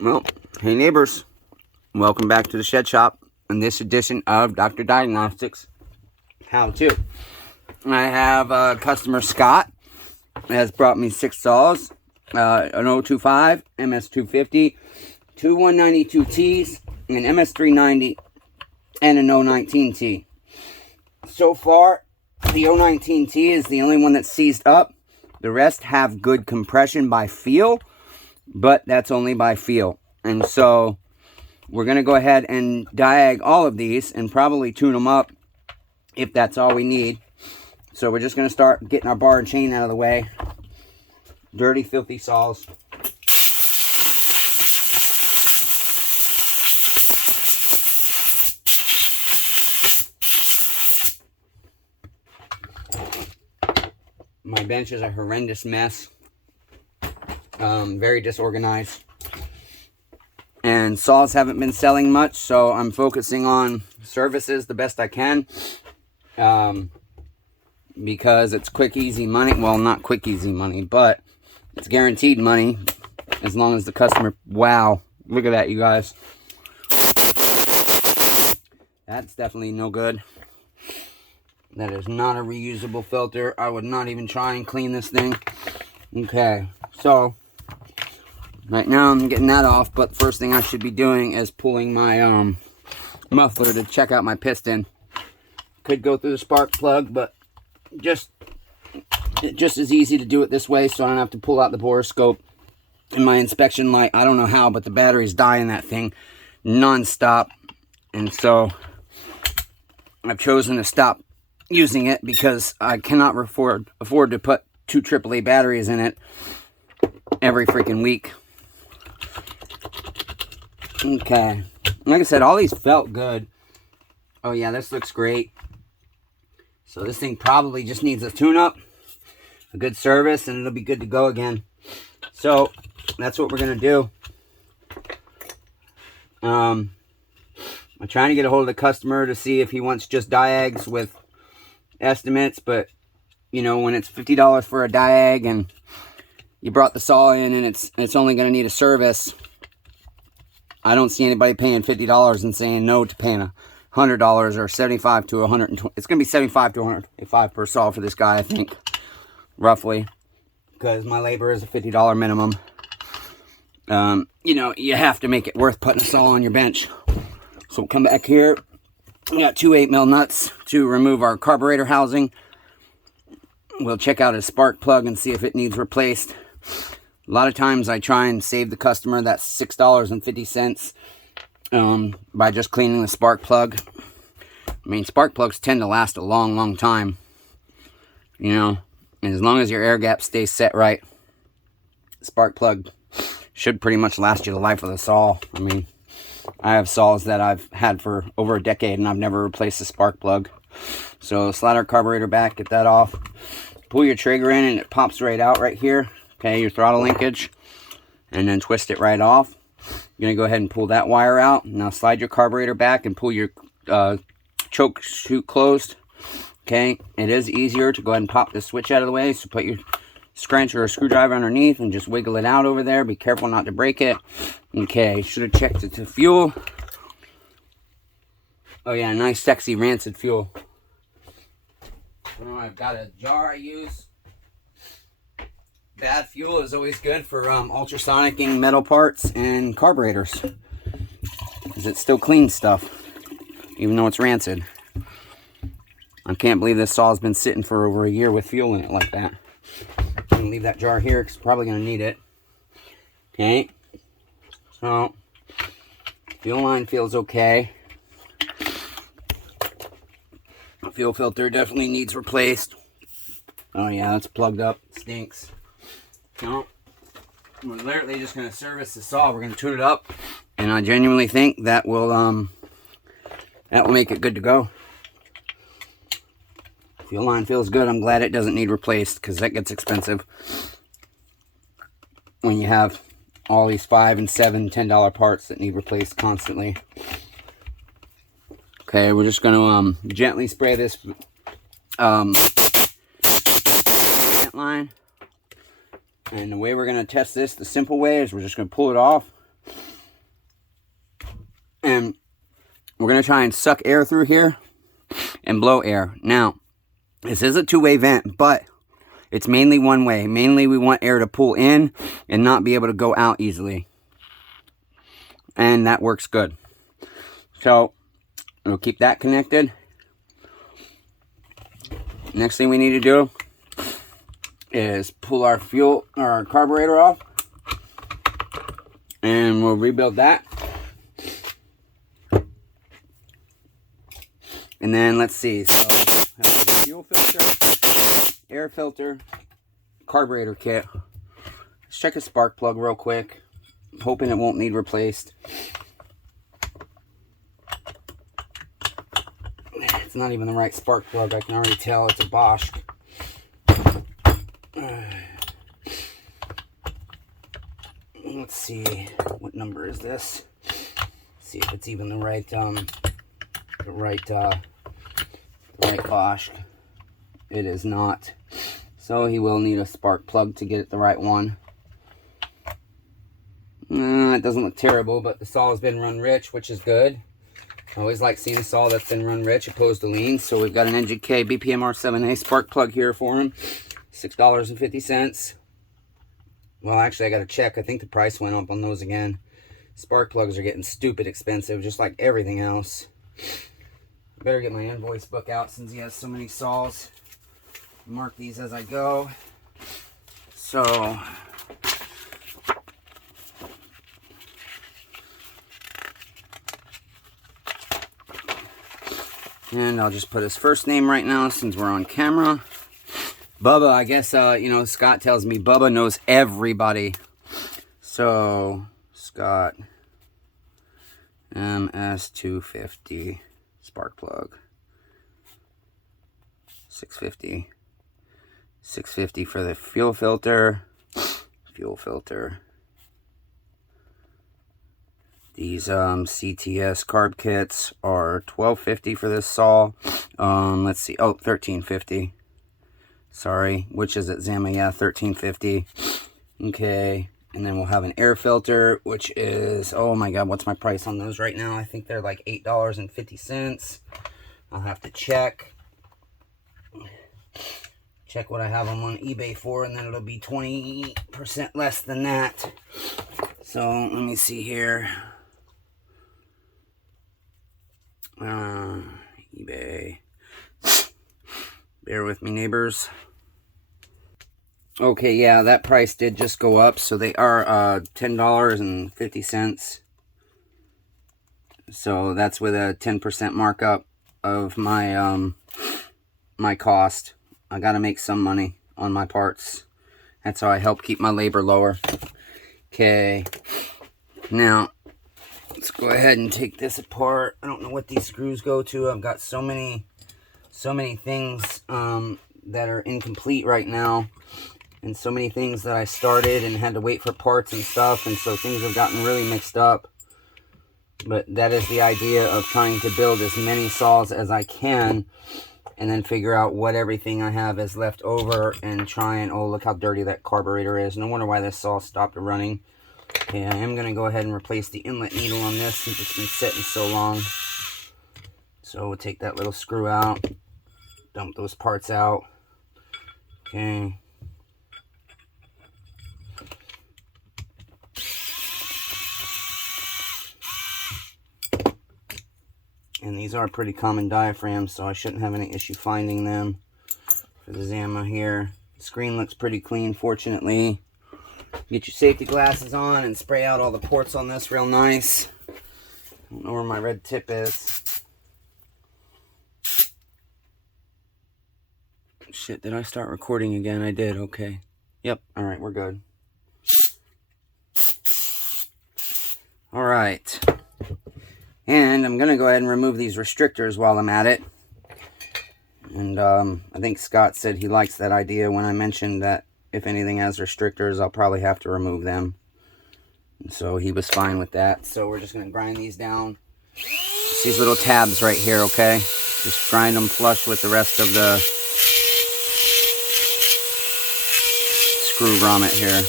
Well, hey neighbors, welcome back to the Shed Shop in this edition of Dr. Diagnostics How To. I have customer Scott has brought me 6 saws, an 025, MS250, two 192Ts, an MS390, and an 019T. So far, the 019T is the only one that's seized up. The rest have good compression by feel, but that's only by feel. And so we're going to go ahead and diag all of these and probably tune them up if that's all we need. So we're just going to start getting our bar and chain out of the way. Dirty, filthy saws. My bench is a horrendous mess. Very disorganized. And saws haven't been selling much, so I'm focusing on services the best I can. Because it's quick, easy money. Well, not quick, easy money, but it's guaranteed money as long as the customer... Wow, look at that, you guys. That's definitely no good. That is not a reusable filter. I would not even try and clean this thing. Okay, so right now I'm getting that off, but first thing I should be doing is pulling my muffler to check out my piston. Could go through the spark plug, but just as easy to do it this way, so I don't have to pull out the borescope and my inspection light. I don't know how, but the batteries die in that thing non-stop, and so I've chosen to stop using it because I cannot afford to put 2 AAA batteries in it every freaking week. Okay, like I said, all these felt good. Oh yeah, this looks great. So this thing probably just needs a tune-up, a good service, and it'll be good to go again. So that's what we're gonna do. I'm trying to get a hold of the customer to see if he wants just diags with estimates, but you know, when it's $50 for a diag and you brought the saw in and it's only going to need a service, I don't see anybody paying $50 and saying no to paying $100 or 75 to 120. It's going to be 75 to 125 per saw for this guy, I think, roughly, because my labor is a $50 minimum. You know, you have to make it worth putting a saw on your bench. So we'll come back here. We got 2 8mm nuts to remove our carburetor housing. We'll check out his spark plug and see if it needs replaced. A lot of times I try and save the customer that $6.50 by just cleaning the spark plug. I mean, spark plugs tend to last a long, long time. You know, and as long as your air gap stays set right, spark plug should pretty much last you the life of the saw. I mean, I have saws that I've had for over a decade and I've never replaced the spark plug. So slide our carburetor back, get that off. Pull your trigger in and it pops right out right here. Okay, your throttle linkage. And then twist it right off. You're going to go ahead and pull that wire out. Now slide your carburetor back and pull your choke chute closed. Okay, it is easier to go ahead and pop this switch out of the way. So put your scrunch or a screwdriver underneath and just wiggle it out over there. Be careful not to break it. Okay, should have checked it to fuel. Oh yeah, nice sexy rancid fuel. I've got a jar I use. Bad fuel is always good for ultrasonicing metal parts and carburetors, because it still cleans stuff even though it's rancid. I can't believe this saw's been sitting for over a year with fuel in it like that. I'm going to leave that jar here because I'm probably going to need it. Okay, so fuel line feels okay. Fuel filter definitely needs replaced. Oh yeah, it's plugged up. It stinks. No, we're literally just going to service the saw. We're going to tune it up, and I genuinely think that will make it good to go. Fuel line feels good. I'm glad it doesn't need replaced, because that gets expensive when you have all these $5 and $7, $10 parts that need replaced constantly. Okay, we're just going to gently spray this line. And the way we're going to test this, the simple way, is we're just going to pull it off. And we're going to try and suck air through here and blow air. Now, this is a two-way vent, but it's mainly one way. Mainly we want air to pull in and not be able to go out easily. And that works good. So, we'll keep that connected. Next thing we need to do is pull our carburetor off. And we'll rebuild that. And then let's see. So, have the fuel filter, air filter, carburetor kit. Let's check a spark plug real quick. I'm hoping it won't need replaced. It's not even the right spark plug. I can already tell it's a Bosch. Let's see, what number is this? See if it's even the right Bosch. It is not. So he will need a spark plug to get it the right one. It doesn't look terrible, but the saw has been run rich, which is good. I always like seeing a saw that's been run rich opposed to lean. So we've got an NGK BPM R7A spark plug here for him. $6.50. Well, actually, I got to check. I think the price went up on those again. Spark plugs are getting stupid expensive, just like everything else. I better get my invoice book out since he has so many saws. Mark these as I go. So, and I'll just put his first name right now since we're on camera. Bubba, I guess, Scott tells me Bubba knows everybody. So, Scott, MS250 spark plug. 650. 650 for the fuel filter. Fuel filter. These CTS carb kits are $12.50 for this saw. Let's see. Oh, $13.50. Sorry, which is at Zama? Yeah, $13.50. Okay, and then we'll have an air filter, which is, oh my god, what's my price on those right now? I think they're like $8.50. I'll have to check what I have them on eBay for, and then it'll be 20% less than that. So let me see here. eBay. Bear with me, neighbors. Okay, yeah, that price did just go up, so they are $10.50. So that's with a 10% markup of my my cost. I gotta make some money on my parts. That's how I help keep my labor lower. Okay, now let's go ahead and take this apart. I don't know what these screws go to. I've got so many things that are incomplete right now, and so many things that I started and had to wait for parts and stuff, and so things have gotten really mixed up. But that is the idea of trying to build as many saws as I can, and then figure out what everything I have is left over, and try and, oh, look how dirty that carburetor is. No wonder why this saw stopped running. Okay, I am going to go ahead and replace the inlet needle on this since it's been sitting so long. So we'll take that little screw out, dump those parts out. Okay. And these are pretty common diaphragms, so I shouldn't have any issue finding them for the Zama here. The screen looks pretty clean, fortunately. Get your safety glasses on and spray out all the ports on this real nice. I don't know where my red tip is. Shit, did I start recording again? I did, okay. Yep, alright, we're good. Alright. And I'm going to go ahead and remove these restrictors while I'm at it. And I think Scott said he likes that idea when I mentioned that if anything has restrictors, I'll probably have to remove them. And so he was fine with that. So we're just going to grind these down. Just these little tabs right here, okay? Just grind them flush with the rest of the screw grommet here.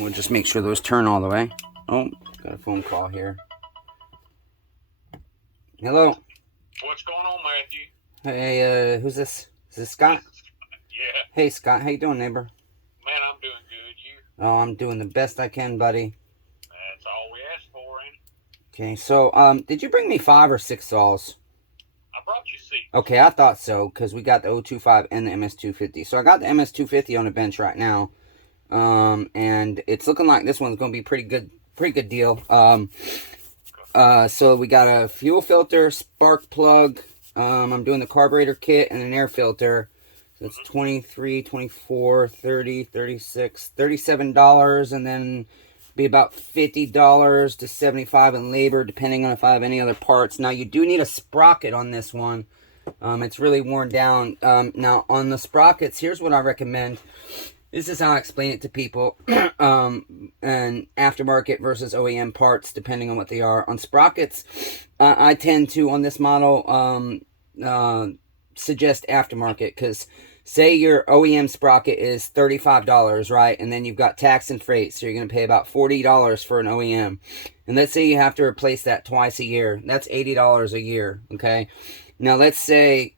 And we'll just make sure those turn all the way. Oh, got a phone call here. Hello. What's going on, Matthew? Hey, who's this? Is this Scott? Yeah. Hey, Scott. How you doing, neighbor? Man, I'm doing good. You? Oh, I'm doing the best I can, buddy. That's all we asked for, ain't it? Okay, so, did you bring me 5 or 6 saws? I brought you 6. Okay, I thought so, because we got the 025 and the MS250. So I got the MS250 on the bench right now. And it's looking like this one's going to be pretty good deal. So we got a fuel filter, spark plug. I'm doing the carburetor kit and an air filter. So it's $23, $24, $30, $36, $37, and then be about $50 to $75 in labor, depending on if I have any other parts. Now, you do need a sprocket on this one. It's really worn down. Now, on the sprockets, here's what I recommend. This is how I explain it to people. And aftermarket versus OEM parts, depending on what they are. On sprockets, I tend to, on this model, suggest aftermarket. Because say your OEM sprocket is $35, right? And then you've got tax and freight. So you're going to pay about $40 for an OEM. And let's say you have to replace that twice a year. That's $80 a year, okay? Now, let's say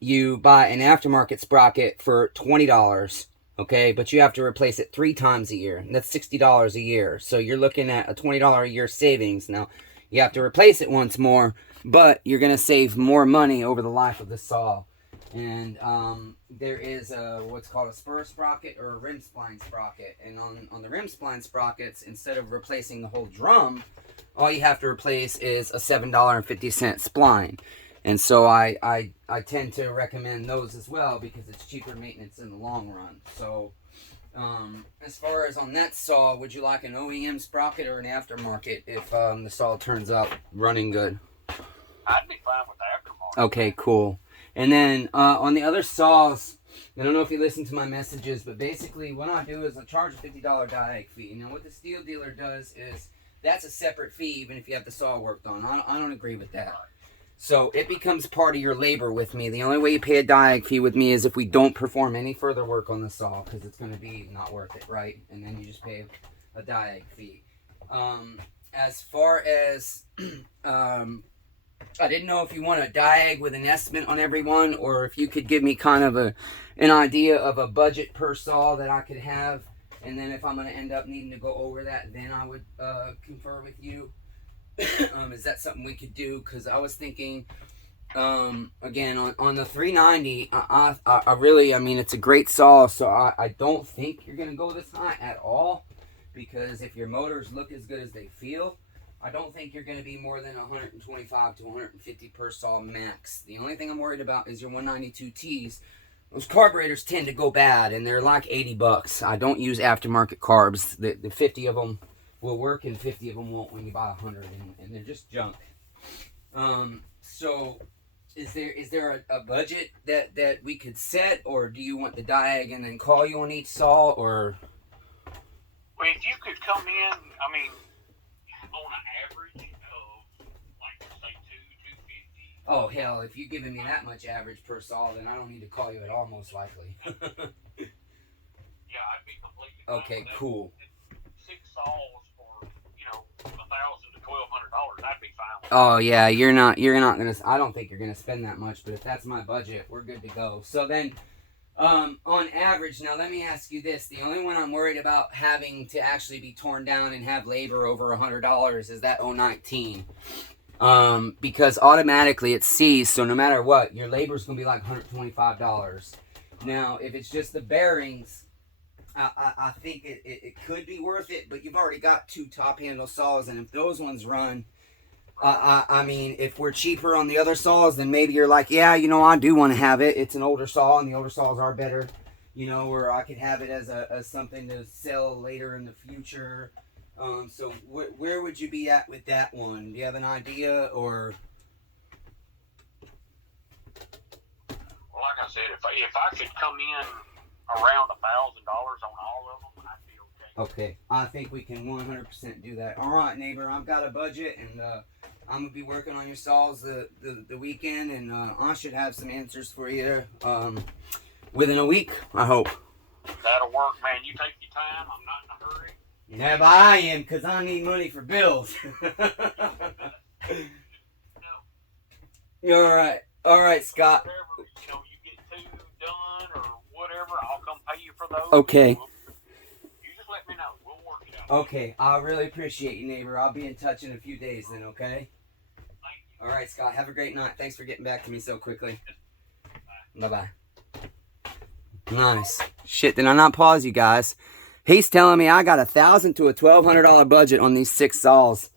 you buy an aftermarket sprocket for $20. Okay, but you have to replace it 3 times a year. And that's $60 a year. So you're looking at a $20 a year savings. Now, you have to replace it once more, but you're going to save more money over the life of the saw. And there is what's called a spur sprocket or a rim spline sprocket. And on the rim spline sprockets, instead of replacing the whole drum, all you have to replace is a $7.50 spline. And so I tend to recommend those as well because it's cheaper maintenance in the long run. So as far as on that saw, would you like an OEM sprocket or an aftermarket if the saw turns out running good? I'd be fine with the aftermarket. Okay, cool. And then on the other saws, I don't know if you listen to my messages, but basically what I do is I charge a $50 Diag fee. Now what the Stihl dealer does is that's a separate fee even if you have the saw worked on. I don't agree with that. So it becomes part of your labor with me. The only way you pay a Diag fee with me is if we don't perform any further work on the saw, because it's going to be not worth it, right? And then you just pay a Diag fee. As far as, I didn't know if you want a Diag with an estimate on every one, or if you could give me kind of an idea of a budget per saw that I could have. And then if I'm going to end up needing to go over that, then I would confer with you. Is that something we could do? Because I was thinking, again, on the 390, I really, I mean, it's a great saw, so I don't think you're going to go this high at all, because if your motors look as good as they feel, I don't think you're going to be more than 125 to 150 per saw max. The only thing I'm worried about is your 192Ts. Those carburetors tend to go bad, and they're like $80. I don't use aftermarket carbs. The 50 of them will work and 50 of them won't when you buy 100, and they're just junk. So is there a budget that we could set, or do you want the Diag and then call you on each saw, or? Well, if you could come in, I mean, on an average of, like, say, 250. Oh, hell, if you're giving me that much average per saw, then I don't need to call you at all, most likely. Yeah, I'd be completely fine Okay, with that. cool. 6 saws for, $1,000 to $1,200, I'd be fine with Oh yeah, you're not gonna. I don't think you're gonna spend that much, but if that's my budget, we're good to go. So then, on average, now let me ask you this: the only one I'm worried about having to actually be torn down and have labor over $100 is that 019. Because automatically it sees, so no matter what, your labor's gonna be like $125. Now, if it's just the bearings, I think it could be worth it, but you've already got 2 top handle saws, and if those ones run, I mean, if we're cheaper on the other saws, then maybe you're like, yeah, I do want to have it. It's an older saw, and the older saws are better, or I could have it as something to sell later in the future. So where would you be at with that one? Do you have an idea, or? Well, like I said, if I could come in around $1,000 on all of them, I'd be okay. Okay, I think we can 100% do that. All right, neighbor, I've got a budget, and I'm gonna be working on your saws the weekend, and I should have some answers for you within a week, I hope. That'll work, man. You take your time. I'm not in a hurry. Yeah, but I am, because I need money for bills. You're alright. Alright, Scott. Whatever, you get two done or whatever, I'll come pay you for those. Okay. You just let me know. We'll work it out. Okay, I really appreciate you, neighbor. I'll be in touch in a few days then, okay? Thank you. Alright, Scott. Have a great night. Thanks for getting back to me so quickly. Bye-bye. Nice. Shit, did I not pause, you guys? He's telling me I got $1,000 to a $1,200 budget on these 6 saws.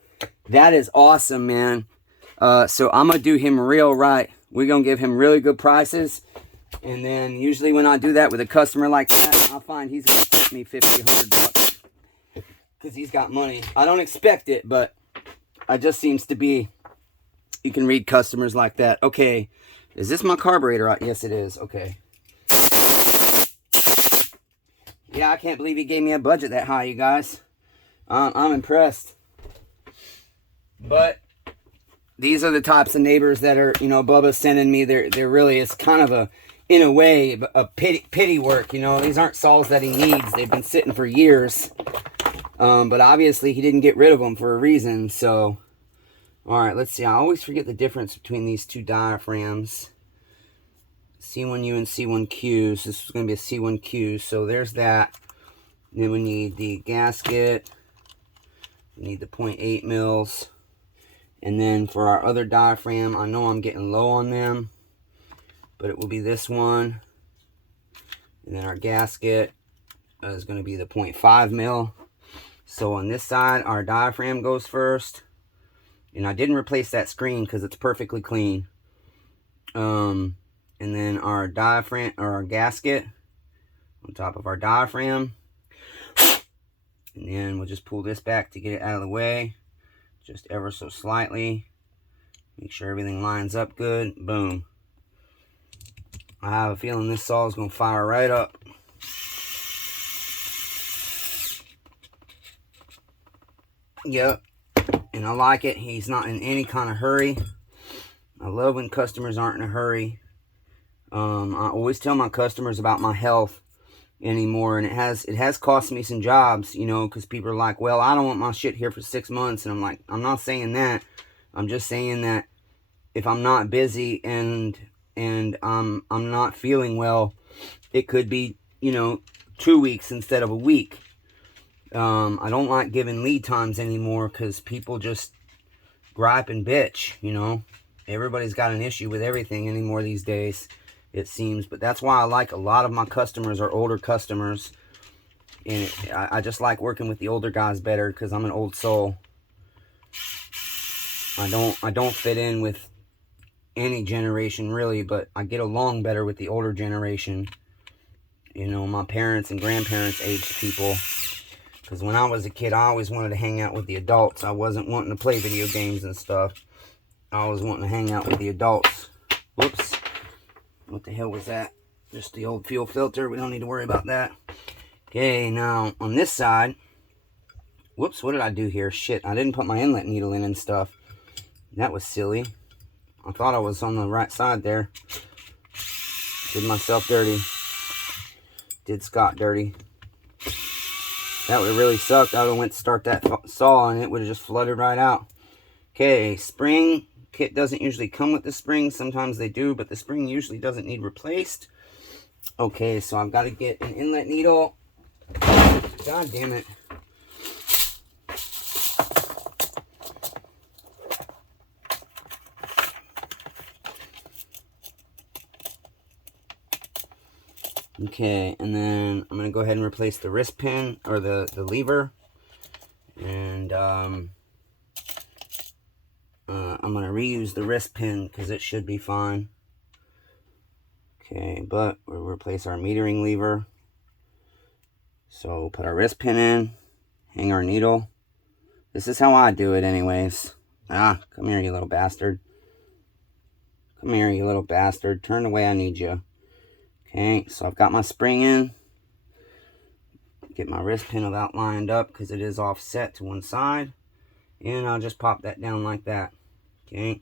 That is awesome, man. So I'm going to do him real right. We're going to give him really good prices. And then usually when I do that with a customer like that, I'll find he's going to tip me $50, $100. Because he's got money. I don't expect it, but it just seems to be, you can read customers like that. Okay, is this my carburetor? Yes, it is. Okay. Yeah, I can't believe he gave me a budget that high, you guys. I'm impressed. But these are the types of neighbors that are, Bubba's sending me. They're really, it's kind of a, in a way, a pity work. These aren't saws that he needs. They've been sitting for years. But obviously he didn't get rid of them for a reason. So, all right, let's see. I always forget the difference between these two diaphragms. C1U and C1Q. So this is going to be a C1Q. So there's that. Then we need the gasket. We need the 0.8 mils. And then for our other diaphragm, I know I'm getting low on them, but it will be this one. And then our gasket is going to be the 0.5 mil. So on this side, our diaphragm goes first. And I didn't replace that screen because it's perfectly clean. And then our diaphragm, or our gasket on top of our diaphragm. And then we'll just pull this back to get it out of the way. Just ever so slightly. Make sure everything lines up good. Boom. I have a feeling this saw is going to fire right up. Yep. And I like it. He's not in any kind of hurry. I love when customers aren't in a hurry. I always tell my customers about my health anymore, and it has cost me some jobs, because people are like, well, I don't want my shit here for 6 months. And I'm like, I'm not saying that. I'm just saying that if I'm not busy and I'm not feeling well, it could be 2 weeks instead of a week. I don't like giving lead times anymore because people just gripe and bitch. Everybody's got an issue with everything anymore these days, it seems. But that's why I like a lot of my customers are older customers. And I just like working with the older guys better because I'm an old soul. I don't fit in with any generation really, but I get along better with the older generation. My parents and grandparents aged people. Because when I was a kid, I always wanted to hang out with the adults. I wasn't wanting to play video games and stuff. I was wanting to hang out with the adults. Whoops. What the hell was that? Just the old fuel filter. We don't need to worry about that. Okay, now on this side. Whoops, what did I do here? Shit, I didn't put my inlet needle in and stuff. That was silly. I thought I was on the right side there. Did myself dirty. Did Scott dirty. That would have really sucked. I would have went to start that saw and it would have just flooded right out. Okay, spring kit doesn't usually come with the spring. Sometimes they do, but the spring usually doesn't need replaced. Okay, so I've got to get an inlet needle. God damn it. Okay, and then I'm going to go ahead and replace the wrist pin, or the lever. And I'm going to reuse the wrist pin because it should be fine. Okay, but we'll replace our metering lever. So we'll put our wrist pin in, hang our needle. This is how I do it anyways. Ah, come here, you little bastard. Come here, you little bastard. Turn the way I need you. Okay, so I've got my spring in. Get my wrist pin about lined up because it is offset to one side. And I'll just pop that down like that. Okay.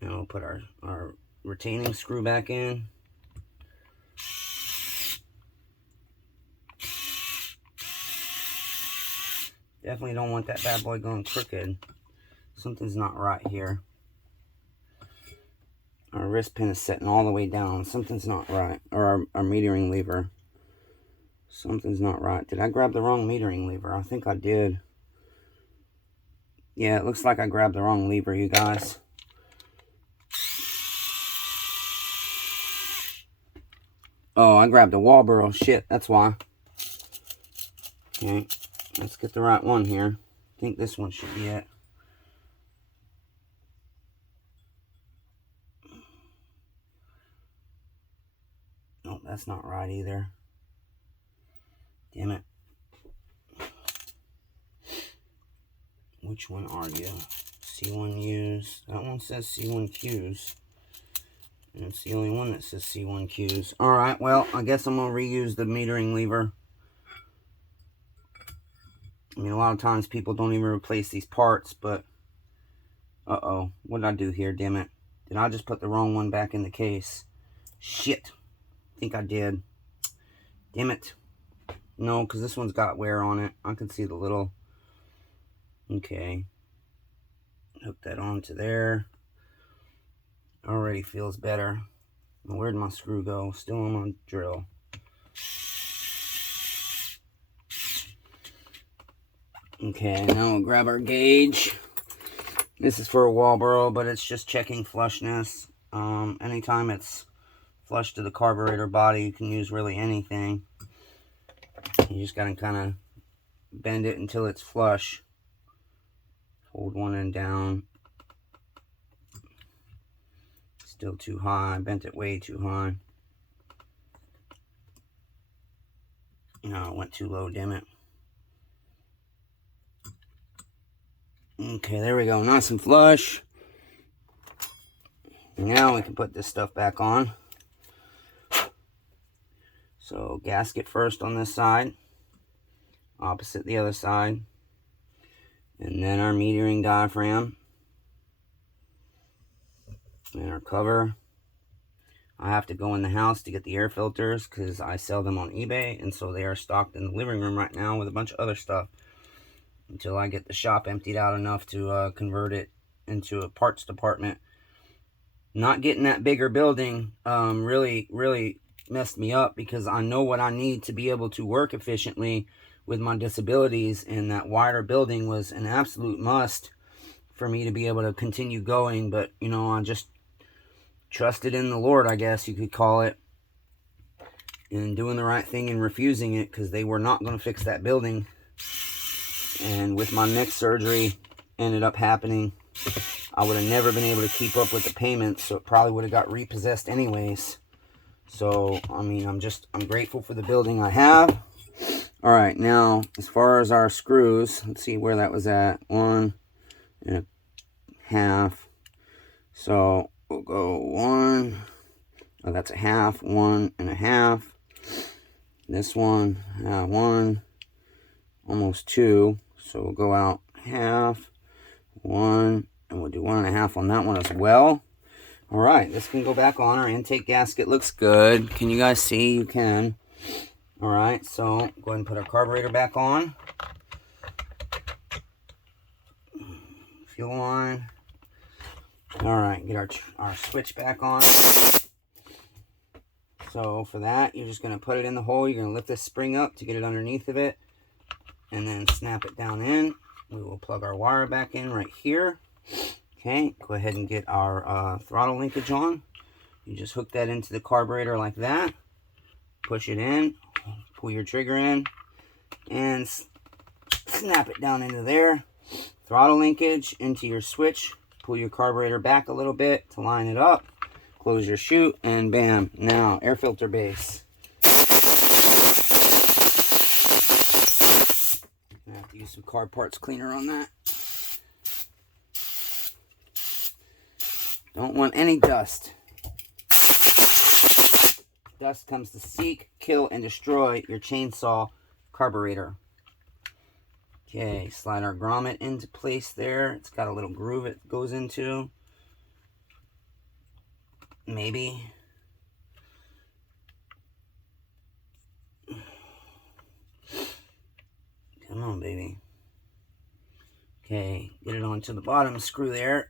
And we'll put our retaining screw back in. Definitely don't want that bad boy going crooked. Something's not right here. Our wrist pin is setting all the way down. Something's not right. Or our metering lever. Something's not right. Did I grab the wrong metering lever? I think I did. Yeah, it looks like I grabbed the wrong lever, you guys. Oh, I grabbed a wall burrow. Shit, that's why. Okay, let's get the right one here. I think this one should be it. Nope, that's not right either. Damn it. Which one are you? C1Us. That one says C1Qs. And it's the only one that says C1Qs. Alright, well, I guess I'm going to reuse the metering lever. I mean, a lot of times people don't even replace these parts, but... Uh-oh. What did I do here? Damn it. Did I just put the wrong one back in the case? Shit. I think I did. Damn it. No, because this one's got wear on it. I can see the little... Okay. Hook that onto there. Already feels better. Where'd my screw go? Still on my drill. Okay, now we'll grab our gauge. This is for a wall burrow, but it's just checking flushness. Anytime it's flush to the carburetor body, you can use really anything. You just gotta kind of bend it until it's flush. Hold one end down. Still too high. I bent it way too high. No, it went too low, damn it. Okay, there we go. Nice and flush. Now we can put this stuff back on. So, gasket first on this side. Opposite the other side. And then our metering diaphragm. And our cover. I have to go in the house to get the air filters because I sell them on eBay. And so they are stocked in the living room right now with a bunch of other stuff. Until I get the shop emptied out enough to convert it into a parts department. Not getting that bigger building really messed me up because I know what I need to be able to work efficiently with my disabilities, and that wider building was an absolute must for me to be able to continue going. But, you know, I just trusted in the Lord, I guess you could call it, and doing the right thing and refusing it because they were not going to fix that building. And with my neck surgery ended up happening, I would have never been able to keep up with the payments, so it probably would have got repossessed anyways. So, I mean, I'm grateful for the building I have. All right, now, as far as our screws, let's see where that was at. 1.5. So, we'll go 1. Oh, that's a half. 1.5. This one, 1. Almost 2. So, we'll go out half. 1. And we'll do 1.5 on that one as well. All right, this can go back on. Our intake gasket looks good. Can you guys see? You can. All right, so go ahead and put our carburetor back on. Fuel line. All right, get our switch back on. So for that, you're just going to put it in the hole. You're going to lift this spring up to get it underneath of it. And then snap it down in. We will plug our wire back in right here. Okay, go ahead and get our throttle linkage on. You just hook that into the carburetor like that. Push it in. Pull your trigger in. And snap it down into there. Throttle linkage into your switch. Pull your carburetor back a little bit to line it up. Close your chute. And bam. Now, air filter base. I have to use some car parts cleaner on that. Don't want any dust. Dust comes to seek, kill, and destroy your chainsaw carburetor. Okay, slide our grommet into place there. It's got a little groove it goes into. Maybe. Come on, baby. onto the bottom screw there.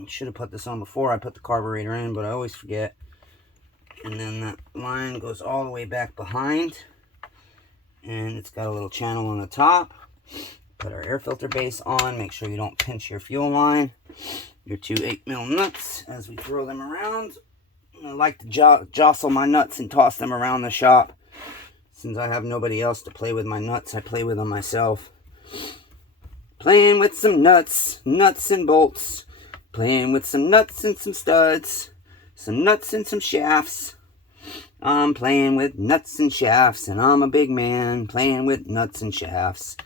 I should have put this on before I put the carburetor in, but I always forget. And then that line goes all the way back behind. And it's got a little channel on the top. Put our air filter base on. Make sure you don't pinch your fuel line. Your two 8mm nuts as we throw them around. I like to jostle my nuts and toss them around the shop. Since I have nobody else to play with my nuts, I play with them myself. Playing with some nuts, nuts and bolts. Playing with some nuts and some studs. Some nuts and some shafts. I'm playing with nuts and shafts, and I'm a big man playing with nuts and shafts.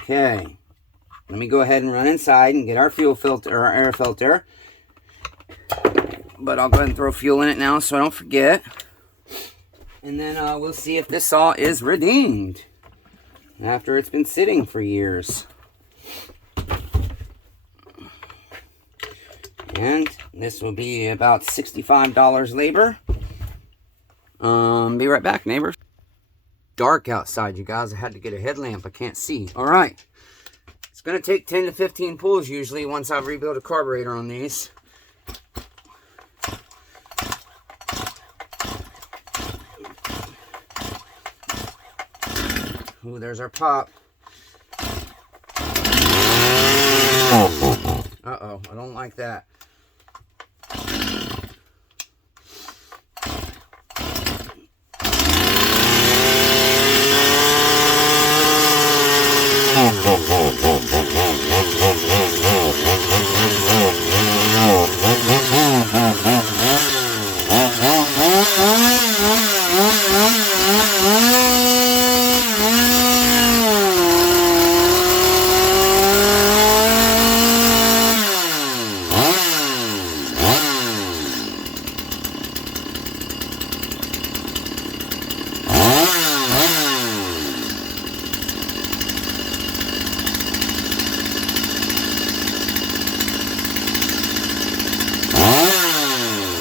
Okay, let me go ahead and run inside and get our fuel filter, or our air filter. But I'll go ahead and throw fuel in it now so I don't forget. And then we'll see if this saw is redeemed after it's been sitting for years. And this will be about $65 labor. Be right back, neighbors. Dark outside, you guys. I had to get a headlamp. I can't see. All right. It's going to take 10 to 15 pulls usually once I've rebuilt a carburetor on these. Ooh, there's our pop. Uh-oh, I don't like that.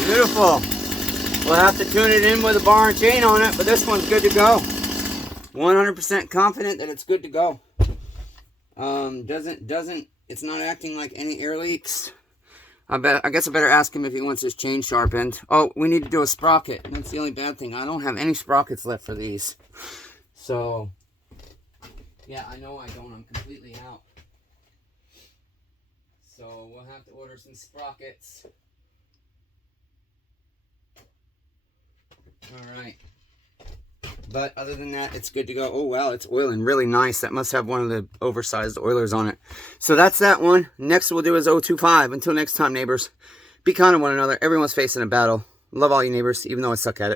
Beautiful. We'll have to tune it in with a bar and chain on it, but this one's good to go. 100% confident that it's good to go. It's not acting like any air leaks. I guess I better ask him if he wants his chain sharpened. Oh, we need to do a sprocket. That's the only bad thing. I don't have any sprockets left for these. So, yeah, I know I don't. I'm completely out. So, we'll have to order some sprockets. Alright. But other than that, it's good to go. Oh, wow, it's oiling really nice. That must have one of the oversized oilers on it. So that's that one. Next we'll do is 025. Until next time, neighbors, be kind to one another. Everyone's facing a battle. Love all you neighbors, even though I suck at it.